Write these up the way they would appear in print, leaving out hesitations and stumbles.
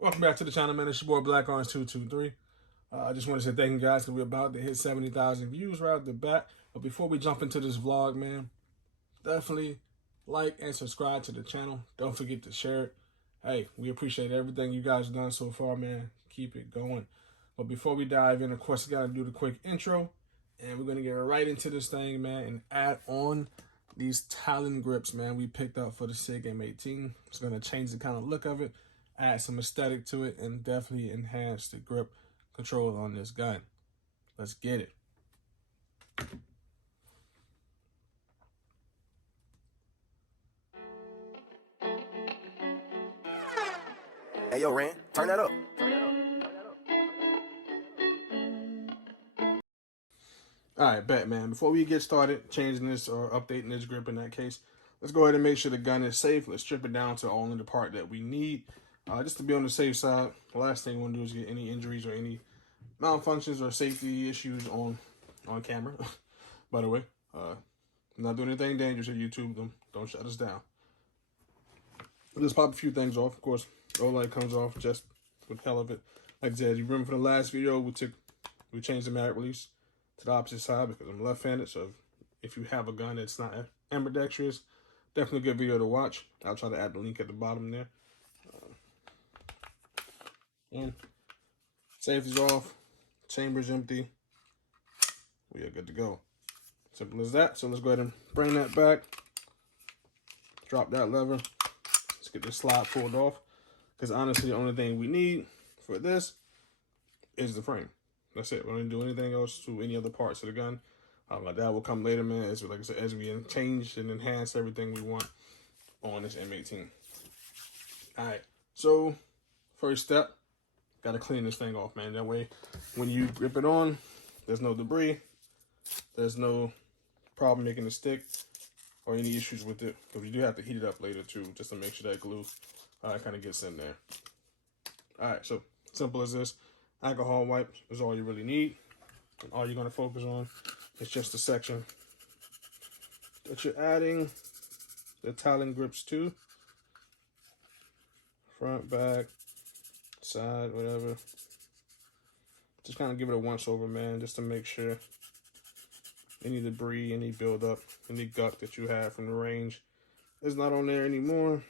Welcome back to the channel, man. It's your boy Black Orange 223. I just want to say thank you guys because we're about to hit 70,000 views right off the bat. But before we jump into this vlog, man, definitely like and subscribe to the channel. Don't forget to share it. Hey, we appreciate everything you guys have done so far, man. Keep it going. But before we dive in, of course, I got to do the quick intro. And we're going to get right into this thing, man, and add on these talon grips, man, we picked up for the SIG M18. It's going to change the kind of look of it, add some aesthetic to it, and definitely enhance the grip control on this gun. Let's get it. Hey, yo, Ren, turn that up. All right, bet, man. Before we get started changing this or updating this grip in that case, let's go ahead and make sure the gun is safe. Let's strip it down to only the part that we need. Just to be on the safe side, the last thing we want to do is get any injuries or any malfunctions or safety issues on camera. By the way, I'm not doing anything dangerous at YouTube. Don't shut us down. We'll just pop a few things off. Of course, the light comes off just for the hell of it. Like I said, you remember from the last video, we changed the mag release to the opposite side because I'm left-handed. So if you have a gun that's not ambidextrous, definitely a good video to watch. I'll try to add the link at the bottom there. And safety's off, chamber's empty. We are good to go. Simple as that. So let's go ahead and bring that back. Drop that lever. Let's get this slide pulled off. Because honestly, the only thing we need for this is the frame. That's it. We don't do anything else to any other parts of the gun. Like that will come later, man. As like I said, as we change and enhance everything we want on this M18. All right. So first step, got to clean this thing off, man. That way, when you grip it on, there's no debris. There's no problem making it stick or any issues with it. Because you do have to heat it up later too, just to make sure that glue kind of gets in there. All right, so simple as this. Alcohol wipe is all you really need. And all you're going to focus on is just the section that you're adding the talon grips to. Front, back, side, whatever. Just kind of give it a once over, man, just to make sure any debris, any buildup, any gunk that you have from the range is not on there anymore.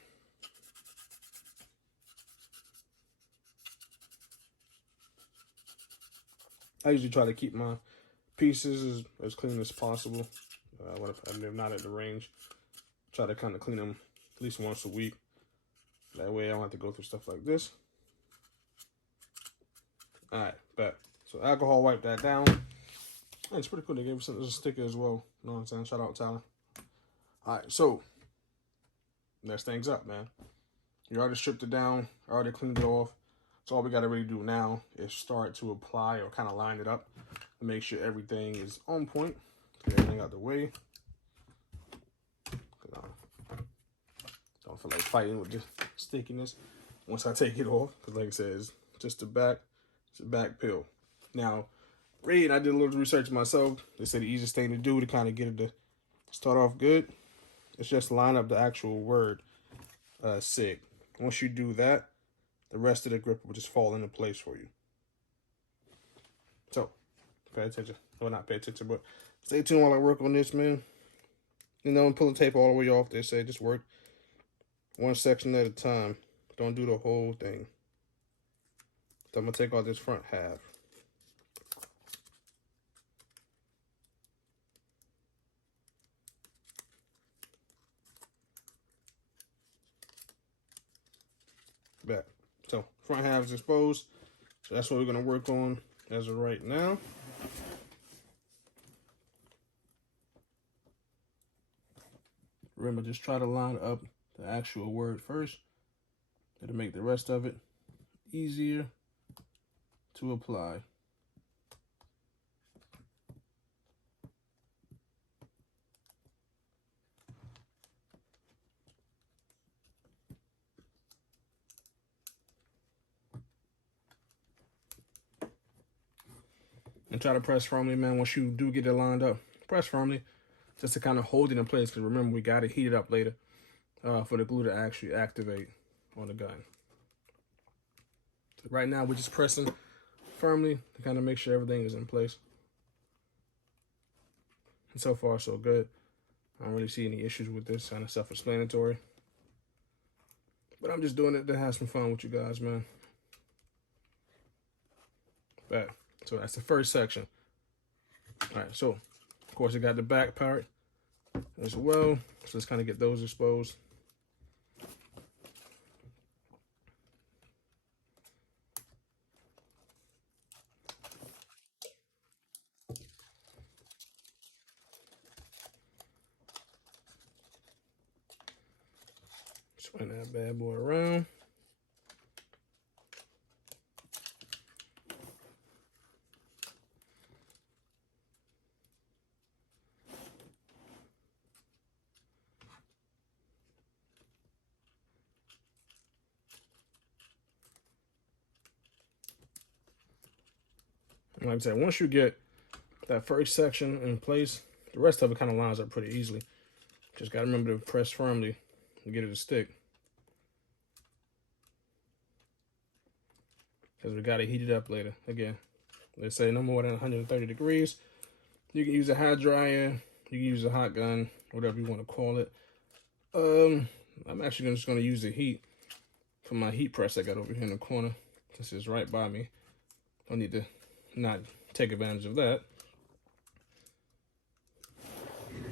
I usually try to keep my pieces as clean as possible. When I'm not at the range, try to kind of clean them at least once a week. That way I don't have to go through stuff like this. All right, back. So alcohol wipe that down. And it's pretty cool. They gave us a sticker as well. You know what I'm saying? Shout out, Talon. All right, so next thing's up, man. You already stripped it down, already cleaned it off. So all we got to really do now is start to apply or kind of line it up to make sure everything is on point. Get everything out the way. Don't feel like fighting with the stickiness once I take it off. Because like I said, it's just it's a back peel. Now, Raid, I did a little research myself. They said the easiest thing to do to kind of get it to start off good is just line up the actual word SIG. Once you do that, the rest of the grip will just fall into place for you. So, pay attention. Well, not pay attention, but stay tuned while I work on this, man. You know, and pull the tape all the way off. They say just work one section at a time. Don't do the whole thing. So I'm going to take out this front half. Back. So front half is exposed. So that's what we're going to work on as of right now. Remember, just try to line up the actual word first. It'll make the rest of it easier to apply. And try to press firmly, man. Once you do get it lined up, press firmly just to kind of hold it in place. Because remember, we got to heat it up later for the glue to actually activate on the gun. Right now, we're just pressing firmly to kind of make sure everything is in place. And so far, so good. I don't really see any issues with this. Kind of self-explanatory. But I'm just doing it to have some fun with you guys, man. Back. So that's the first section. All right, so of course, it got the back part as well. So let's kind of get those exposed. Spin that bad boy around. Like I said, once you get that first section in place, the rest of it kind of lines up pretty easily. Just got to remember to press firmly and get it to stick. Because we got to heat it up later. Again, they say no more than 130 degrees. You can use a hot dryer. You can use a hot gun, whatever you want to call it. I'm actually just going to use the heat from my heat press I got over here in the corner. Since it's right by me. I need to not take advantage of that.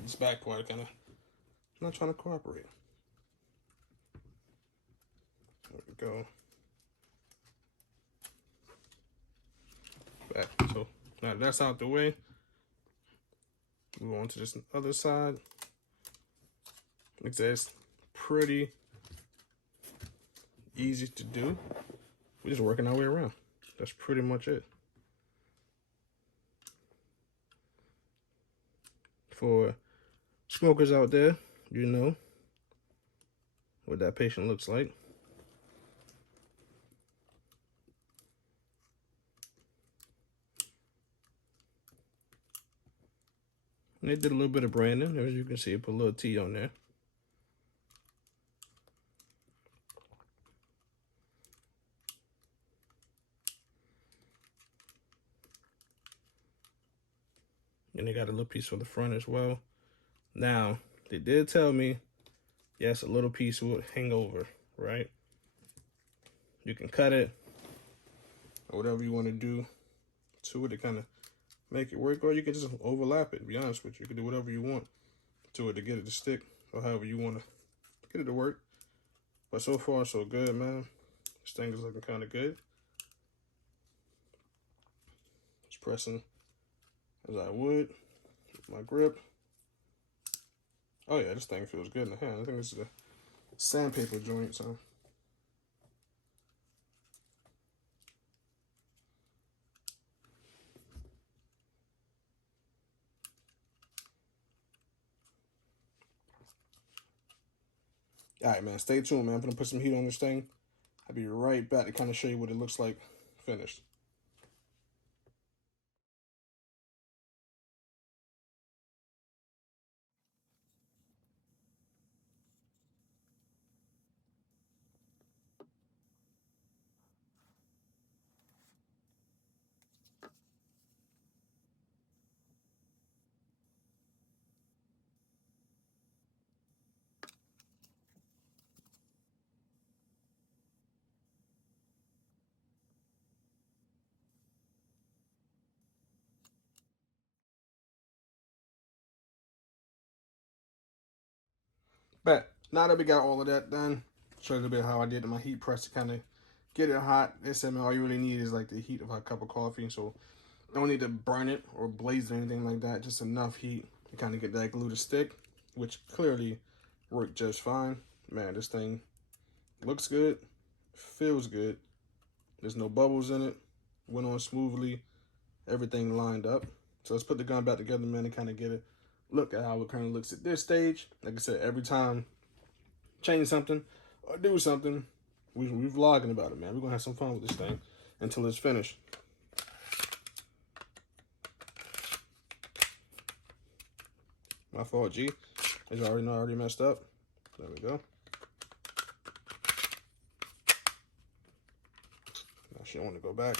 This back part kind of not trying to cooperate. There we go. Back. So now that's out the way. Move on to this other side. Like I said, it's pretty easy to do. We're just working our way around. That's pretty much it. For smokers out there, you know what that patient looks like. And they did a little bit of branding. As you can see, put a little T on there. And they got a little piece for the front as well. Now, they did tell me, yes, a little piece would hang over, right? You can cut it or whatever you want to do to it to kind of make it work, or you can just overlap it, to be honest with you. You can do whatever you want to it to get it to stick, or however you want to get it to work. But so far, so good, man. This thing is looking kind of good. Just pressing as I would with my grip. Oh yeah, this thing feels good in the hand. I think this is a sandpaper joint, so. All right, man, stay tuned, man. I'm gonna put some heat on this thing. I'll be right back to kind of show you what it looks like finished. But now that we got all of that done, show you a little bit how I did my heat press to kind of get it hot. They said, man, all you really need is like the heat of a cup of coffee. So don't need to burn it or blaze it or anything like that. Just enough heat to kind of get that glue to stick, which clearly worked just fine. Man, this thing looks good, feels good. There's no bubbles in it. Went on smoothly. Everything lined up. So let's put the gun back together, man, and kind of get a look at how it kind of looks at this stage. Like I said, every time change something or do something, we vlogging about it, man. We're going to have some fun with this thing until it's finished. My fault, G. As you already know, I already messed up. There we go. Now She don't want to go back.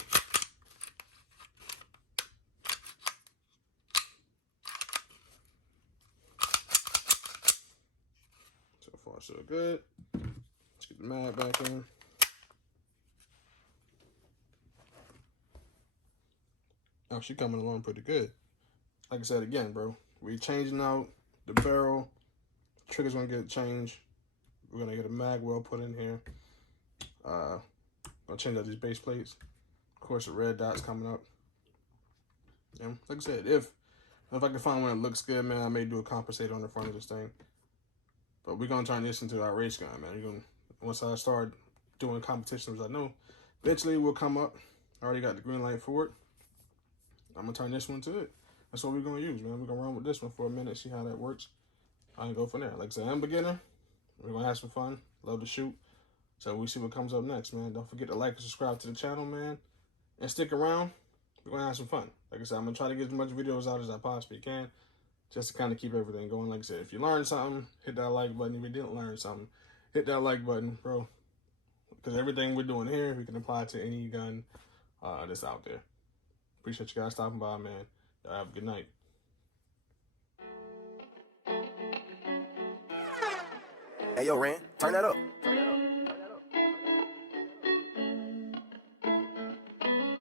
So far, so good. Let's get the mag back in. Oh, she coming along pretty good. Like I said again, bro, we changing out the barrel. Trigger's gonna get changed. We're gonna get a mag well put in here. I'll change out these base plates. Of course, the red dot's coming up. And like I said, if I can find one that looks good, man, I may do a compensator on the front of this thing. But we're gonna turn this into our race gun, man. Once I start doing competitions, I know eventually we'll come up. I already got the green light for it. I'm gonna turn this one to it. That's what we're gonna use, man. We're gonna run with this one for a minute, see how that works. I can go from there. Like I said, I'm a beginner. We're gonna have some fun. Love to shoot. So we see what comes up next, man. Don't forget to like and subscribe to the channel, man. And stick around. We're gonna have some fun. Like I said, I'm gonna try to get as much videos out as I possibly can, just to kind of keep everything going. Like I said, if you learned something, hit that like button. If you didn't learn something, hit that like button, bro. Because everything we're doing here, we can apply to any gun that's out there. Appreciate you guys stopping by, man. Y'all have a good night. Hey, yo, Ren, turn that up.